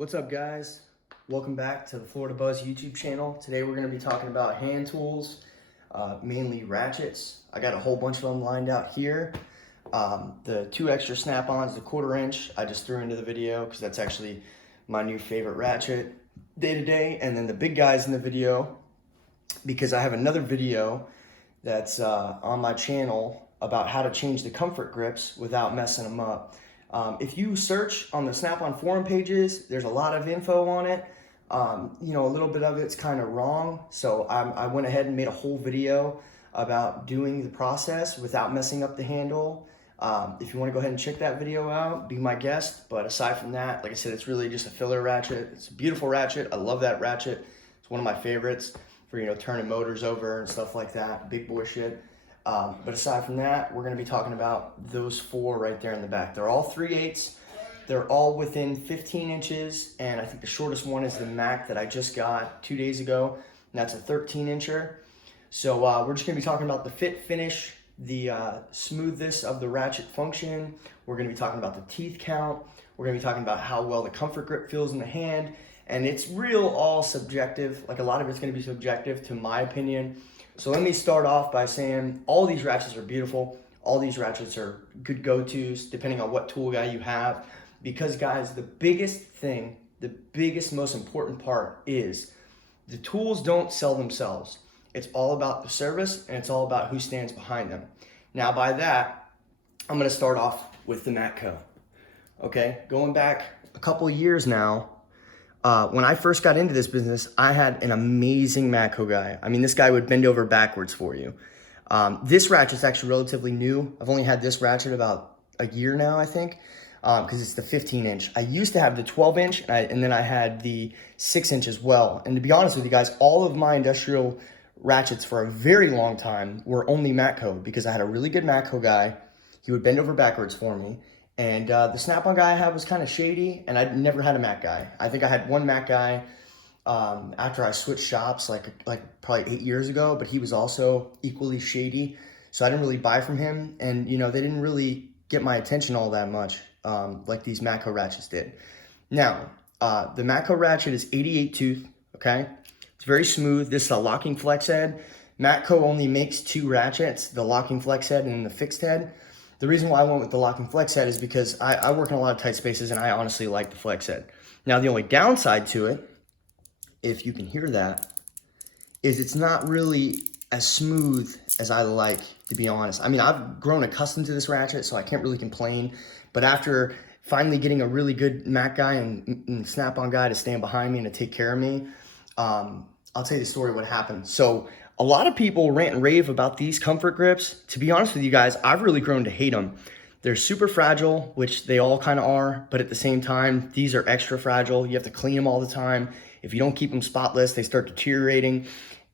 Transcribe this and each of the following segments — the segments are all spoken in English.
What's up, guys? Welcome back to the Florida Buzz YouTube channel. Today we're going to be talking about hand tools, mainly ratchets. I got a whole bunch of them lined out here. The two extra snap-ons, the 1/4 inch, I just threw into the video because that's actually my new favorite ratchet day to day. And then the big guys in the video, because I have another video that's on my channel about how to change the comfort grips without messing them up. If you search on the Snap-on forum pages, there's a lot of info on it. You know, a little bit of it's kind of wrong. So I went ahead and made a whole video about doing the process without messing up the handle. If you want to go ahead and check that video out, be my guest. But aside from that, like I said, it's really just a filler ratchet. It's a beautiful ratchet. I love that ratchet. It's one of my favorites for, you know, turning motors over and stuff like that. Big boy shit. But aside from that, we're going to be talking about those four right there in the back. They're all 3/8. They're all within 15 inches. And I think the shortest one is the Mac that I just got 2 days ago. And that's a 13-incher. So we're just going to be talking about the fit, finish, the smoothness of the ratchet function. We're going to be talking about the teeth count. We're going to be talking about how well the comfort grip feels in the hand. And it's real all subjective. Like, a lot of it's going to be subjective to my opinion. So let me start off by saying all these ratchets are beautiful. All these ratchets are good go-tos depending on what tool guy you have. Because, guys, the biggest thing, the biggest, most important part is the tools don't sell themselves. It's all about the service, and it's all about who stands behind them. Now, by that, I'm going to start off with the Matco. Okay, going back a couple of years now, when I first got into this business, I had an amazing Matco guy. I mean, this guy would bend over backwards for you. This ratchet's actually relatively new. I've only had this ratchet about a year now, I think, because it's the 15-inch. I used to have the 12-inch, and then I had the 6-inch as well. And to be honest with you guys, all of my industrial ratchets for a very long time were only Matco, because I had a really good Matco guy. He would bend over backwards for me. And the Snap-on guy I had was kind of shady, and I'd never had a Mac guy. I think I had one Mac guy after I switched shops like probably 8 years ago, but he was also equally shady. So I didn't really buy from him, and you know, they didn't really get my attention all that much like these Matco ratchets did. Now, the Matco ratchet is 88 tooth, okay? It's very smooth. This is a locking flex head. Matco only makes two ratchets, the locking flex head and the fixed head. The reason why I went with the locking flex head is because I work in a lot of tight spaces, and I honestly like the flex head. Now, the only downside to it, if you can hear that, is it's not really as smooth as I like, to be honest. I mean, I've grown accustomed to this ratchet, so I can't really complain. But after finally getting a really good Mac guy and Snap-on guy to stand behind me and to take care of me, I'll tell you the story of what happened. So a lot of people rant and rave about these comfort grips. To be honest with you guys, I've really grown to hate them. They're super fragile, which they all kind of are, but at the same time, these are extra fragile. You have to clean them all the time. If you don't keep them spotless, they start deteriorating.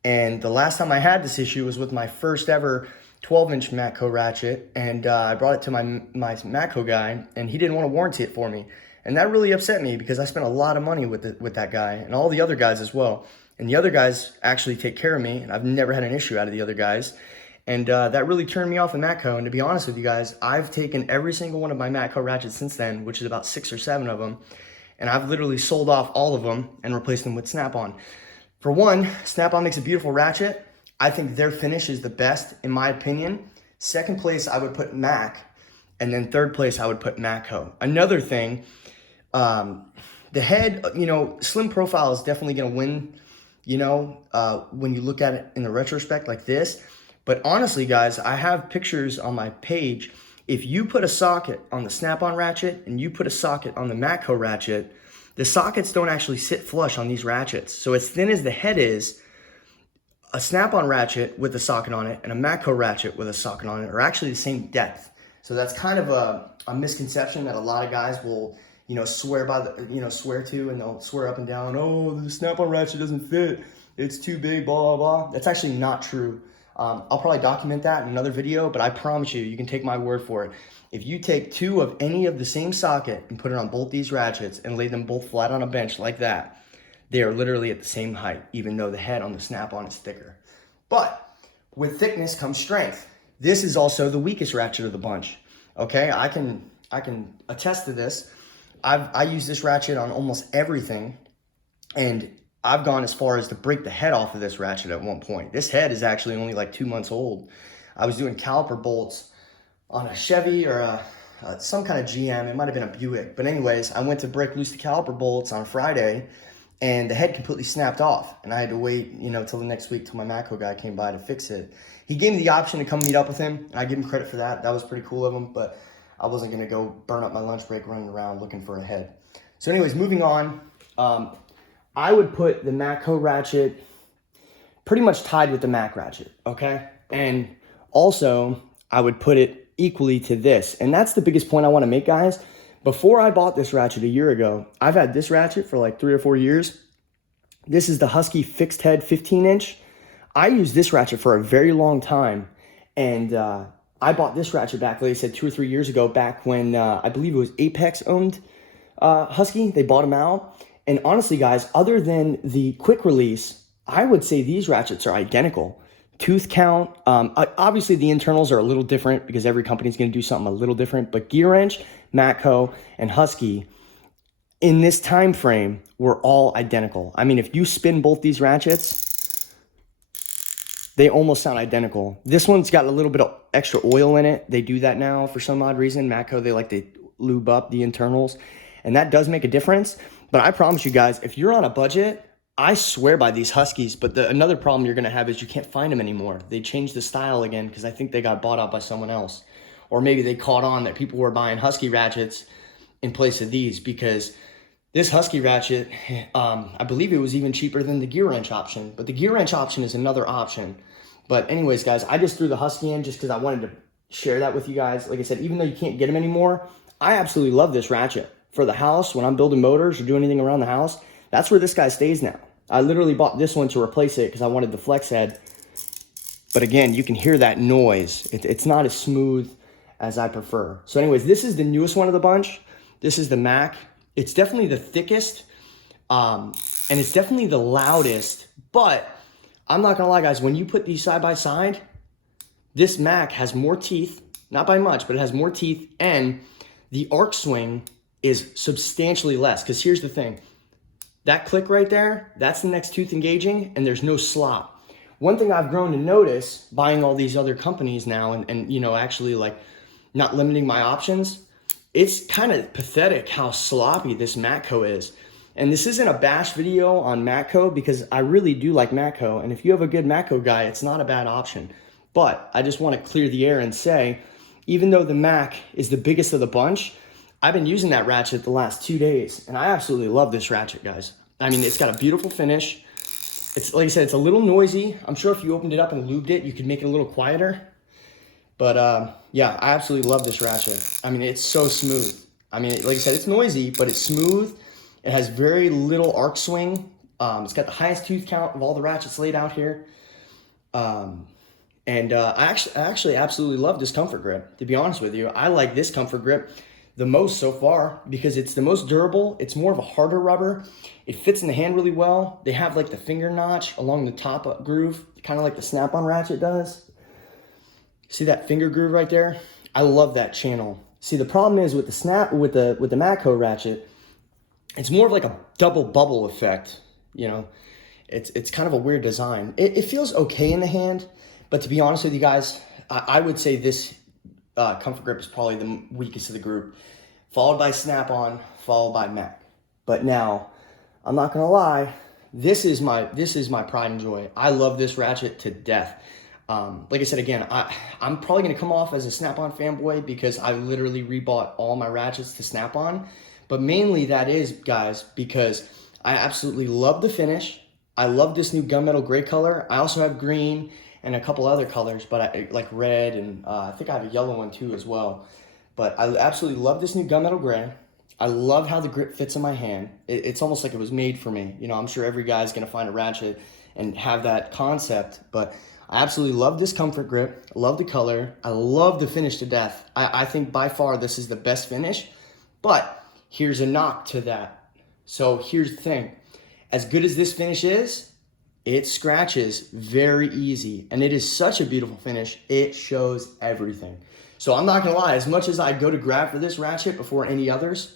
And the last time I had this issue was with my first ever 12-inch Matco ratchet, and I brought it to my Matco guy, and he didn't want to warranty it for me. And that really upset me, because I spent a lot of money with that guy, and all the other guys as well. And the other guys actually take care of me, and I've never had an issue out of the other guys. And that really turned me off of Matco. And to be honest with you guys, I've taken every single one of my Matco ratchets since then, which is about 6 or 7 of them, and I've literally sold off all of them and replaced them with Snap-on. For one, Snap-on makes a beautiful ratchet. I think their finish is the best, in my opinion. Second place, I would put Mac, and then third place, I would put Matco. Another thing, the head, you know, slim profile is definitely going to win, you know, when you look at it in the retrospect like this. But honestly, guys, I have pictures on my page. If you put a socket on the Snap-on ratchet and you put a socket on the Matco ratchet, the sockets don't actually sit flush on these ratchets. So as thin as the head is, a Snap-on ratchet with a socket on it and a Matco ratchet with a socket on it are actually the same depth. So that's kind of a misconception that a lot of guys will, you know, swear to, and they'll swear up and down, oh, the Snap-on ratchet doesn't fit, it's too big, blah, blah, blah. That's actually not true. I'll probably document that in another video, but I promise you, you can take my word for it. If you take two of any of the same socket and put it on both these ratchets and lay them both flat on a bench like that, they are literally at the same height, even though the head on the Snap-on is thicker. But with thickness comes strength. This is also the weakest ratchet of the bunch. Okay, I can attest to this. I use this ratchet on almost everything, and I've gone as far as to break the head off of this ratchet at one point. This head is actually only like 2 months old. I was doing caliper bolts on a Chevy or some kind of GM. It might have been a Buick. But anyways, I went to break loose the caliper bolts on Friday, and the head completely snapped off. And I had to wait, you know, till the next week till my Matco guy came by to fix it. He gave me the option to come meet up with him, and I give him credit for that. That was pretty cool of him, but I wasn't going to go burn up my lunch break running around looking for a head. So anyways, moving on. I would put the Matco Ratchet pretty much tied with the Mac Ratchet, okay? And also, I would put it equally to this. And that's the biggest point I want to make, guys. Before I bought this ratchet a year ago, I've had this ratchet for like 3 or 4 years. This is the Husky fixed head 15-inch. I used this ratchet for a very long time. And I bought this ratchet back, like I said, 2 or 3 years ago, back when I believe it was Apex owned Husky. They bought them out. And honestly, guys, other than the quick release, I would say these ratchets are identical. Tooth count, obviously the internals are a little different because every company's going to do something a little different, but Gear Wrench, Matco, and Husky, in this time frame, were all identical. I mean, if you spin both these ratchets, they almost sound identical. This one's got a little bit of extra oil in it. They do that now for some odd reason. Matco, they like to lube up the internals, and that does make a difference. But I promise you guys, if you're on a budget, I swear by these Huskies. But another problem you're going to have is you can't find them anymore. They changed the style again because I think they got bought out by someone else. Or maybe they caught on that people were buying Husky ratchets in place of these, because this Husky ratchet, I believe it was even cheaper than the Gear Wrench option. But the Gear Wrench option is another option. But anyways, guys, I just threw the Husky in just because I wanted to share that with you guys. Like I said, even though you can't get them anymore, I absolutely love this ratchet. For the house, when I'm building motors or doing anything around the house, that's where this guy stays now. I literally bought this one to replace it because I wanted the flex head. But again, you can hear that noise. It's not as smooth as I prefer. So anyways, this is the newest one of the bunch. This is the Mac. It's definitely the thickest, and it's definitely the loudest. But I'm not going to lie, guys. When you put these side by side, this Mac has more teeth. Not by much, but it has more teeth. And the arc swing is substantially less, because here's the thing. That click right there, that's the next tooth engaging, and there's no slop. One thing I've grown to notice buying all these other companies now and you know, actually like not limiting my options, it's kind of pathetic how sloppy this Matco is. And this isn't a bash video on Matco, because I really do like Matco, and if you have a good Matco guy, it's not a bad option. But I just want to clear the air and say, even though the Mac is the biggest of the bunch, I've been using that ratchet the last 2 days, and I absolutely love this ratchet, guys. I mean, it's got a beautiful finish. It's, like I said, it's a little noisy. I'm sure if you opened it up and lubed it, you could make it a little quieter. But yeah, I absolutely love this ratchet. I mean, it's so smooth. I mean, like I said, it's noisy, but it's smooth. It has very little arc swing. It's got the highest tooth count of all the ratchets laid out here. I actually absolutely love this comfort grip, to be honest with you. I like this comfort grip the most so far because it's the most durable. It's more of a harder rubber. It fits in the hand really well. They have like the finger notch along the top groove, kind of like the Snap-on ratchet does. See that finger groove right there? I love that channel. See, the problem is with the Matco ratchet, it's more of like a double bubble effect. You know, it's kind of a weird design. It feels okay in the hand, but to be honest with you guys, I would say this comfort grip is probably the weakest of the group, followed by Snap-on, followed by Mac. But now, I'm not gonna lie, this is my pride and joy. I love this ratchet to death. Like I said again, I'm probably gonna come off as a Snap-on fanboy because I literally rebought all my ratchets to Snap-on. But mainly that is, guys, because I absolutely love the finish. I love this new gunmetal gray color. I also have green and a couple other colors, but I like red, and I think I have a yellow one too as well. But I absolutely love this new gunmetal gray. I love how the grip fits in my hand. It's almost like it was made for me. You know, I'm sure every guy's gonna find a ratchet and have that concept, but I absolutely love this comfort grip. I love the color. I love the finish to death. I think by far this is the best finish, but here's a knock to that. So here's the thing. As good as this finish is, it scratches very easy, and it is such a beautiful finish. It shows everything. So I'm not gonna lie, as much as I go to grab for this ratchet before any others,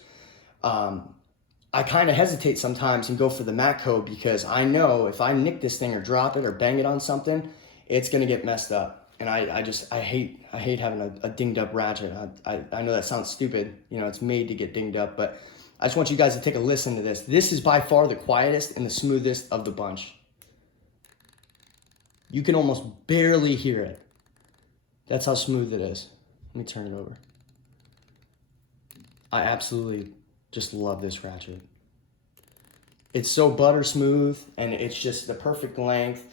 I kind of hesitate sometimes and go for the Matco because I know if I nick this thing or drop it or bang it on something, it's gonna get messed up. And I hate having a dinged up ratchet. I know that sounds stupid, you know, it's made to get dinged up, but I just want you guys to take a listen to this. This is by far the quietest and the smoothest of the bunch. You can almost barely hear it. That's how smooth it is. Let me turn it over. I absolutely just love this ratchet. It's so butter smooth and it's just the perfect length.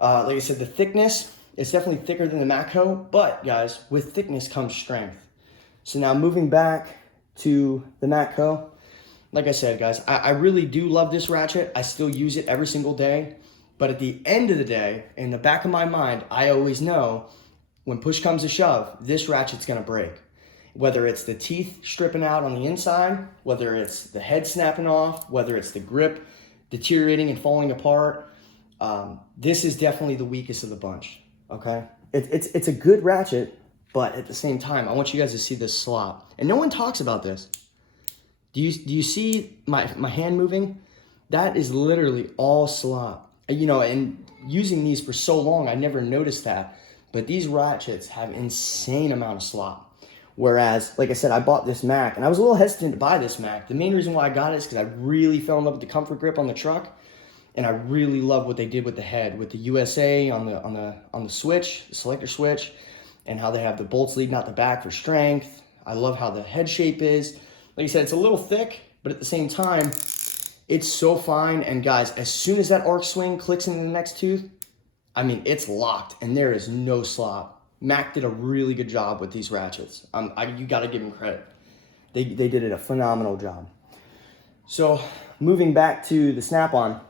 Like I said, the thickness, it's definitely thicker than the Matco, but guys, with thickness comes strength. So now moving back to the Matco, like I said, guys, I really do love this ratchet. I still use it every single day, but at the end of the day, in the back of my mind, I always know when push comes to shove, this ratchet's gonna break. Whether it's the teeth stripping out on the inside, whether it's the head snapping off, whether it's the grip deteriorating and falling apart, this is definitely the weakest of the bunch, okay? It's a good ratchet, but at the same time, I want you guys to see this slop. And no one talks about this. Do you see my hand moving? That is literally all slop. You know, and using these for so long, I never noticed that. But these ratchets have insane amount of slop. Whereas, like I said, I bought this Mac, and I was a little hesitant to buy this Mac. The main reason why I got it is because I really fell in love with the comfort grip on the truck, and I really love what they did with the head, with the USA on the switch, the selector switch, and how they have the bolts leading out the back for strength. I love how the head shape is. Like I said, it's a little thick, but at the same time, it's so fine. And guys, as soon as that arc swing clicks into the next tooth, I mean, it's locked, and there is no slop. Mac did a really good job with these ratchets. You got to give them credit. They did a phenomenal job. So moving back to the snap-on,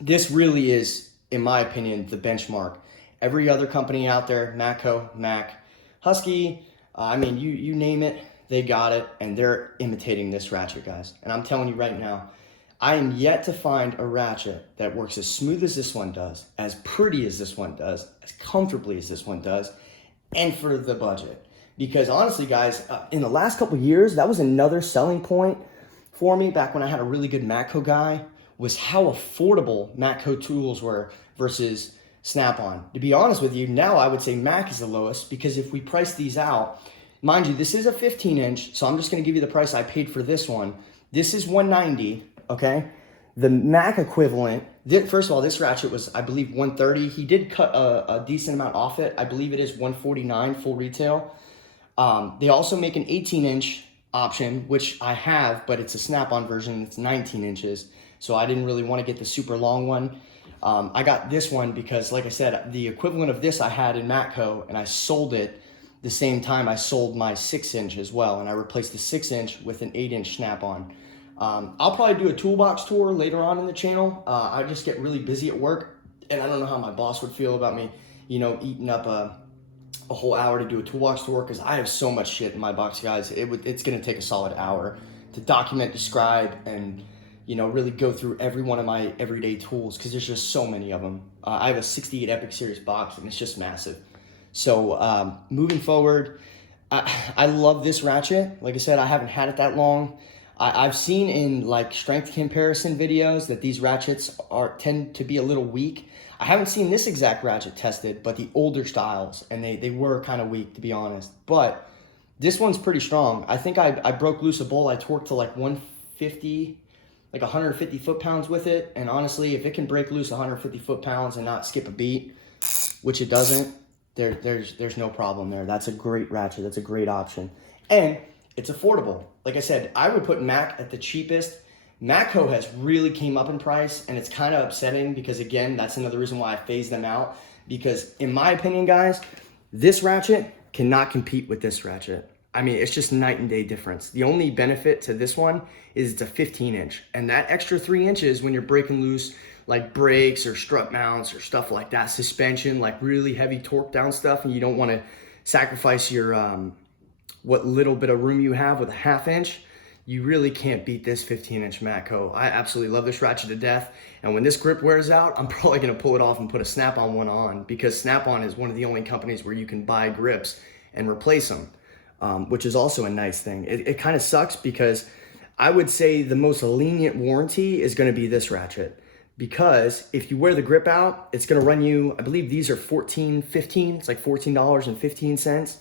this really is, in my opinion, the benchmark. Every other company out there, Matco, Mac, Husky, I mean, you name it, they got it, and they're imitating this ratchet, guys. And I'm telling you right now, I am yet to find a ratchet that works as smooth as this one does, as pretty as this one does, as comfortably as this one does, and for the budget. Because honestly, guys, in the last couple of years, that was another selling point for me back when I had a really good Matco guy, was how affordable Matco tools were versus Snap-on. To be honest with you, now I would say Mac is the lowest, because if we price these out, mind you, this is a 15-inch, so I'm just gonna give you the price I paid for this one. This is $190, okay? The Mac equivalent, first of all, this ratchet was, I believe, $130. He did cut a decent amount off it. I believe it is $149 full retail. They also make an 18-inch option, which I have, but it's a Snap-on version. It's 19 inches, so I didn't really want to get the super long one. I got this one because, like I said, the equivalent of this I had in Matco, and I sold it the same time I sold my 6-inch as well, and I replaced the 6-inch with an 8-inch Snap-on. I'll probably do a toolbox tour later on in the channel. I just get really busy at work, and I don't know how my boss would feel about me, you know, eating up a whole hour to do a toolbox tour, because I have so much shit in my box, guys. It's going to take a solid hour to document, describe, and, you know, really go through every one of my everyday tools, because there's just so many of them. I have a 68 Epic Series box, and it's just massive. So moving forward, I love this ratchet. Like I said, I haven't had it that long. I've seen in like strength comparison videos that these ratchets tend to be a little weak. I haven't seen this exact ratchet tested, but the older styles, and they were kind of weak, to be honest. But this one's pretty strong. I think I broke loose a bowl. I torqued to like 150, like 150 foot-pounds with it. And honestly, if it can break loose 150 foot-pounds and not skip a beat, which it doesn't, there's no problem there. That's a great ratchet. That's a great option. And it's affordable. Like I said, I would put Mac at the cheapest. Matco has really came up in price, and it's kind of upsetting because, again, that's another reason why I phased them out. Because in my opinion, guys, this ratchet cannot compete with this ratchet. I mean, it's just night and day difference. The only benefit to this one is it's a 15-inch. And that extra 3 inches when you're breaking loose like brakes or strut mounts or stuff like that, suspension, like really heavy torque down stuff, and you don't want to sacrifice your what little bit of room you have with a 1/2 inch, you really can't beat this 15-inch Matco. I absolutely love this ratchet to death. And when this grip wears out, I'm probably going to pull it off and put a Snap-on one on, because Snap-on is one of the only companies where you can buy grips and replace them, which is also a nice thing. It kind of sucks because I would say the most lenient warranty is going to be this ratchet, because if you wear the grip out, it's going to run you, I believe these are $14.15. It's like $14.15.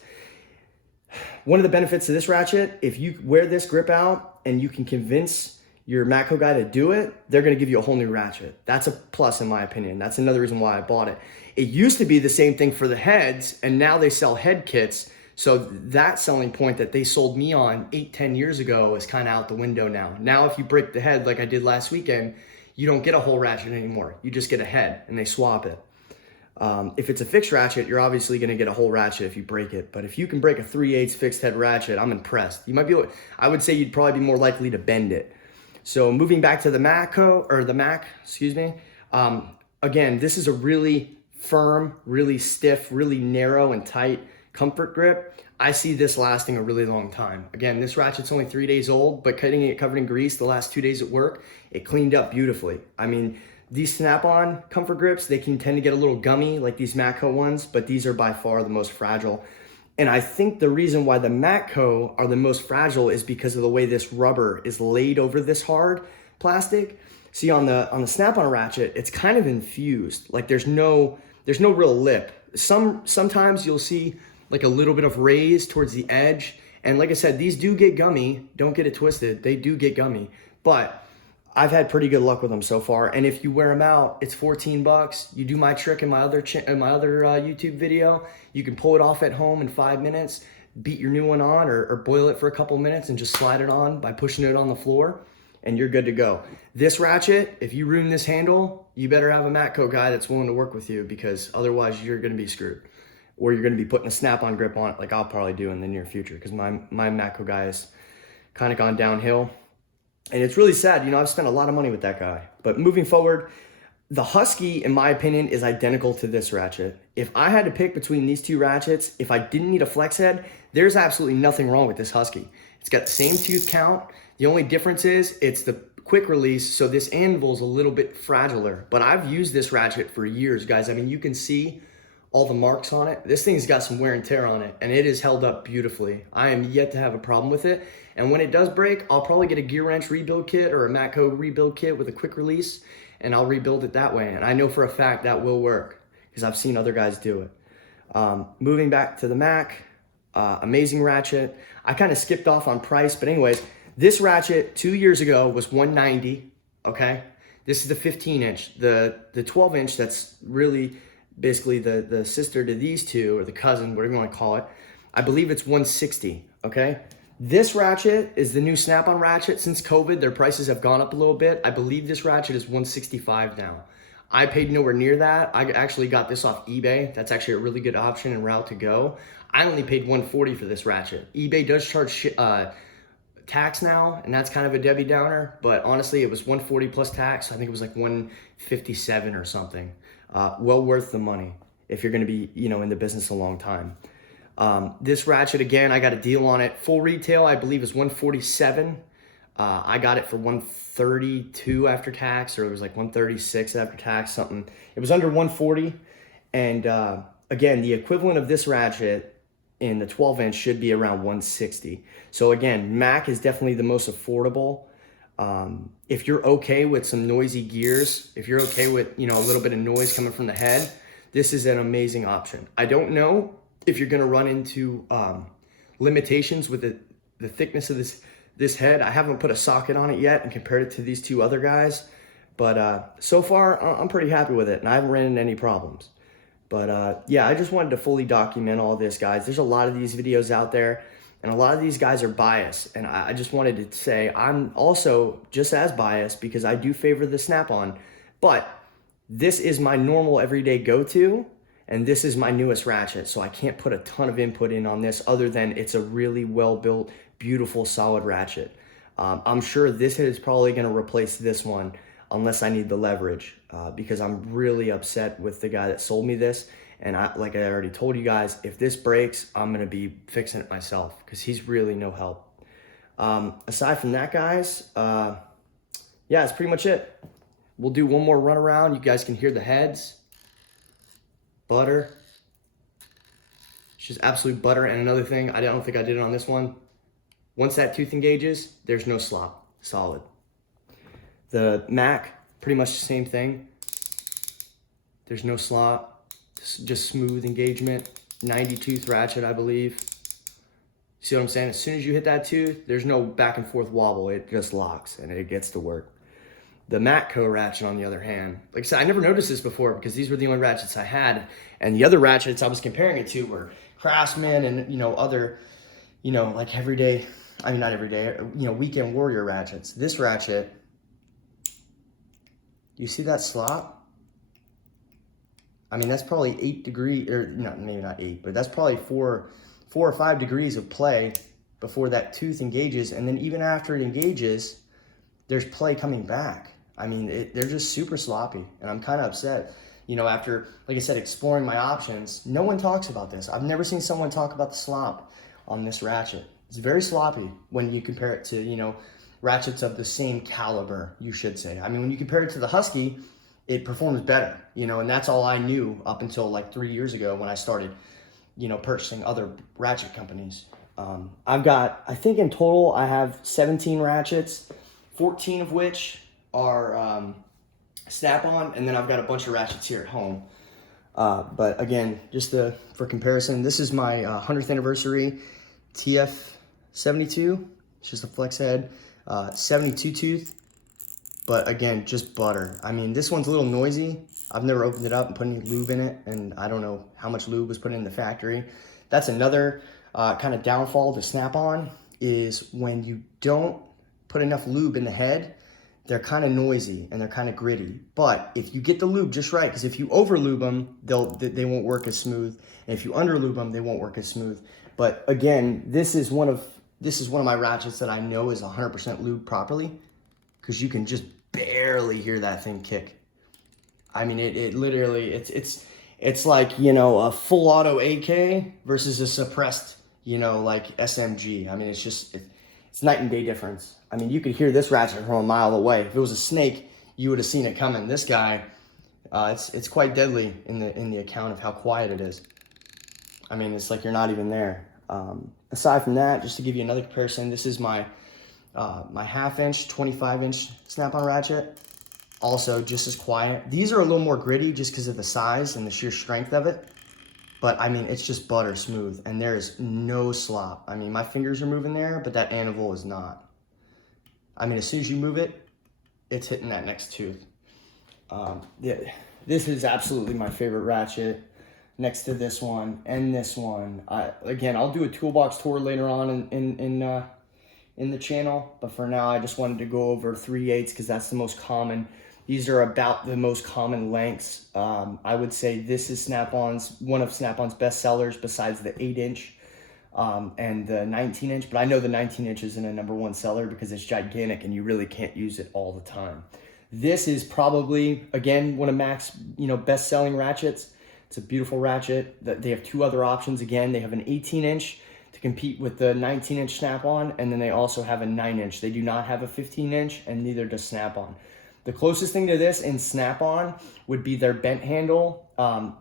One of the benefits of this ratchet, if you wear this grip out and you can convince your Matco guy to do it, they're going to give you a whole new ratchet. That's a plus in my opinion. That's another reason why I bought it. It used to be the same thing for the heads, and now they sell head kits. So that selling point that they sold me on 8-10 years ago is kind of out the window now. Now if you break the head like I did last weekend, you don't get a whole ratchet anymore. You just get a head and they swap it. If it's a fixed ratchet, you're obviously going to get a whole ratchet if you break it. But if you can break a 3/8 fixed head ratchet, I'm impressed. You might be, I would say you'd probably be more likely to bend it. So moving back to the Mac, excuse me. Again, this is a really firm, really stiff, really narrow and tight comfort grip. I see this lasting a really long time. Again, this ratchet's only 3 days old, but cutting it covered in grease the last 2 days at work, it cleaned up beautifully. I mean, these snap-on comfort grips, they can tend to get a little gummy like these Matco ones, but these are by far the most fragile. And I think the reason why the Matco are the most fragile is because of the way this rubber is laid over this hard plastic. See, on the snap-on ratchet, it's kind of infused. Like there's no real lip. Sometimes you'll see like a little bit of raise towards the edge. And like I said, these do get gummy. Don't get it twisted. They do get gummy. But I've had pretty good luck with them so far. And if you wear them out, it's 14 bucks. You do my trick in my other YouTube video. You can pull it off at home in 5 minutes, beat your new one on, or boil it for a couple minutes and just slide it on by pushing it on the floor, and you're good to go. This ratchet, if you ruin this handle, you better have a Matco guy that's willing to work with you, because otherwise you're gonna be screwed. Or you're gonna be putting a snap-on grip on it like I'll probably do in the near future, because my Matco guy has kind of gone downhill. And it's really sad, you know, I've spent a lot of money with that guy. But moving forward, the Husky, in my opinion, is identical to this ratchet. If I had to pick between these two ratchets, if I didn't need a flex head, there's absolutely nothing wrong with this Husky. It's got the same tooth count. The only difference is it's the quick release, so this anvil's a little bit fragiler. But I've used this ratchet for years, guys. I mean, you can see all the marks on it. This thing's got some wear and tear on it, and it is held up beautifully. I am yet to have a problem with it. And when it does break, I'll probably get a gear wrench rebuild kit or a Matco rebuild kit with a quick release, and I'll rebuild it that way. And I know for a fact that will work, because I've seen other guys do it. Moving back to the Mac, amazing ratchet. I kind of skipped off on price, but anyways, this ratchet 2 years ago was $190, okay? This is the 15-inch. The 12-inch, that's really basically the sister to these two, or the cousin, whatever you want to call it. I believe it's $160, okay? This ratchet is the new snap-on ratchet. Since COVID, their prices have gone up a little bit. I believe this ratchet is $165 now. I paid nowhere near that. I actually got this off eBay. That's actually a really good option and route to go. I only paid $140 for this ratchet. eBay does charge tax now, and that's kind of a Debbie Downer, but honestly, it was $140 plus tax. So I think it was like $157 or something. Well worth the money if you're gonna be, you know, in the business a long time. This ratchet, again, I got a deal on it. Full retail, I believe, is $147. I got it for $132 after tax, or it was like $136 after tax, something. It was under $140. And again, the equivalent of this ratchet in the 12-inch should be around $160. So again, Mac is definitely the most affordable. If you're okay with some noisy gears, if you're okay with, you know, a little bit of noise coming from the head, this is an amazing option. I don't know if you're gonna run into limitations with the thickness of this head. I haven't put a socket on it yet and compared it to these two other guys, but so far I'm pretty happy with it, and I haven't ran into any problems. But yeah, I just wanted to fully document all this, guys. There's a lot of these videos out there, and a lot of these guys are biased, and I just wanted to say I'm also just as biased, because I do favor the snap-on, but this is my normal everyday go-to, and this is my newest ratchet, so I can't put a ton of input in on this other than it's a really well-built, beautiful, solid ratchet. I'm sure this is probably going to replace this one unless I need the leverage, because I'm really upset with the guy that sold me this. And like I already told you guys, if this breaks, I'm going to be fixing it myself, because he's really no help. Aside from that, guys, yeah, that's pretty much it. We'll do one more run around. You guys can hear the heads. Butter. It's just absolute butter. And another thing, I don't think I did it on this one. Once that tooth engages, there's no slop. solid. The Mac, pretty much the same thing. There's no slop, just smooth engagement. 90 tooth ratchet, I believe. See what I'm saying? As soon as you hit that tooth, there's no back and forth wobble. It just locks and it gets to work. The Matco Ratchet, on the other hand, like I said, I never noticed this before because these were the only ratchets I had. And the other ratchets I was comparing it to were Craftsman and, you know, other, you know, like everyday, I mean, not everyday, you know, weekend warrior ratchets. This ratchet, you see that slop? I mean, that's probably 8 degrees, or no, maybe not 8, but that's probably 4 or 5 degrees of play before that tooth engages. And then even after it engages, there's play coming back. I mean, they're just super sloppy, and I'm kind of upset. You know, after, like I said, exploring my options, no one talks about this. I've never seen someone talk about the slop on this ratchet. It's very sloppy when you compare it to, you know, ratchets of the same caliber, you should say. I mean, when you compare it to the Husky, it performs better, you know, and that's all I knew up until like 3 years ago when I started, you know, purchasing other ratchet companies. I've got, I think in total, I have 17 ratchets, 14 of which are snap-on, and then I've got a bunch of ratchets here at home. But again, just for comparison, this is my 100th anniversary TF72. It's just a flex head, 72 tooth, but again, just butter. I mean, this one's a little noisy. I've never opened it up and put any lube in it, and I don't know how much lube was put in the factory. That's another kind of downfall to snap-on, is when you don't put enough lube in the head, they're kind of noisy and they're kind of gritty. But if you get the lube just right, because if you over lube them, they won't work as smooth, and if you under lube them, they won't work as smooth. But again, this is one of my ratchets that I know is 100% lubed properly, because you can just barely hear that thing kick. I mean, it literally, it's like, you know, a full auto AK versus a suppressed, you know, like SMG. I mean, it's night and day difference. I mean, you could hear this ratchet from a mile away. If it was a snake, you would have seen it coming. This guy, it's quite deadly in the account of how quiet it is. I mean, it's like you're not even there. Aside from that, just to give you another comparison, this is my my 1/2 inch, 25 inch snap-on ratchet. Also just as quiet. These are a little more gritty just because of the size and the sheer strength of it. But I mean, it's just butter smooth, and there is no slop. I mean, my fingers are moving there, but that anvil is not. I mean, as soon as you move it, it's hitting that next tooth. Yeah, this is absolutely my favorite ratchet, next to this one and this one. Again, I'll do a toolbox tour later on in the channel, but for now, I just wanted to go over 3/8 because that's the most common. These are about the most common lengths. I would say this is one of Snap-on's best sellers besides the 8-inch and the 19-inch, but I know the 19-inch isn't a #1 seller because it's gigantic and you really can't use it all the time. This is probably, again, one of Mac's, you know, best-selling ratchets. It's a beautiful ratchet. They have 2 other options. Again, they have an 18-inch to compete with the 19-inch Snap-on, and then they also have a 9-inch. They do not have a 15-inch, and neither does Snap-on. The closest thing to this in Snap-on would be their bent handle.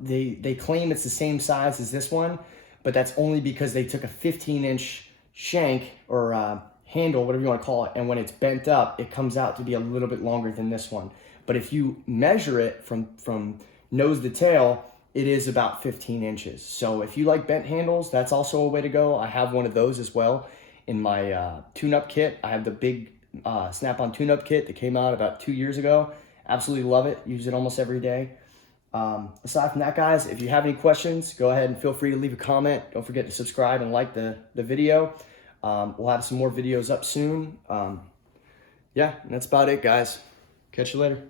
They claim it's the same size as this one, but that's only because they took a 15-inch shank or handle, whatever you want to call it, and when it's bent up, it comes out to be a little bit longer than this one. But if you measure it from nose to tail, it is about 15 inches. So if you like bent handles, that's also a way to go. I have one of those as well in my tune-up kit. I have the big Snap-on tune-up kit that came out about 2 years ago. Absolutely love it. Use it almost every day. Aside from that, guys, if you have any questions, go ahead and feel free to leave a comment. Don't forget to subscribe and like the video. We'll have some more videos up soon. Yeah, and that's about it, guys. Catch you later.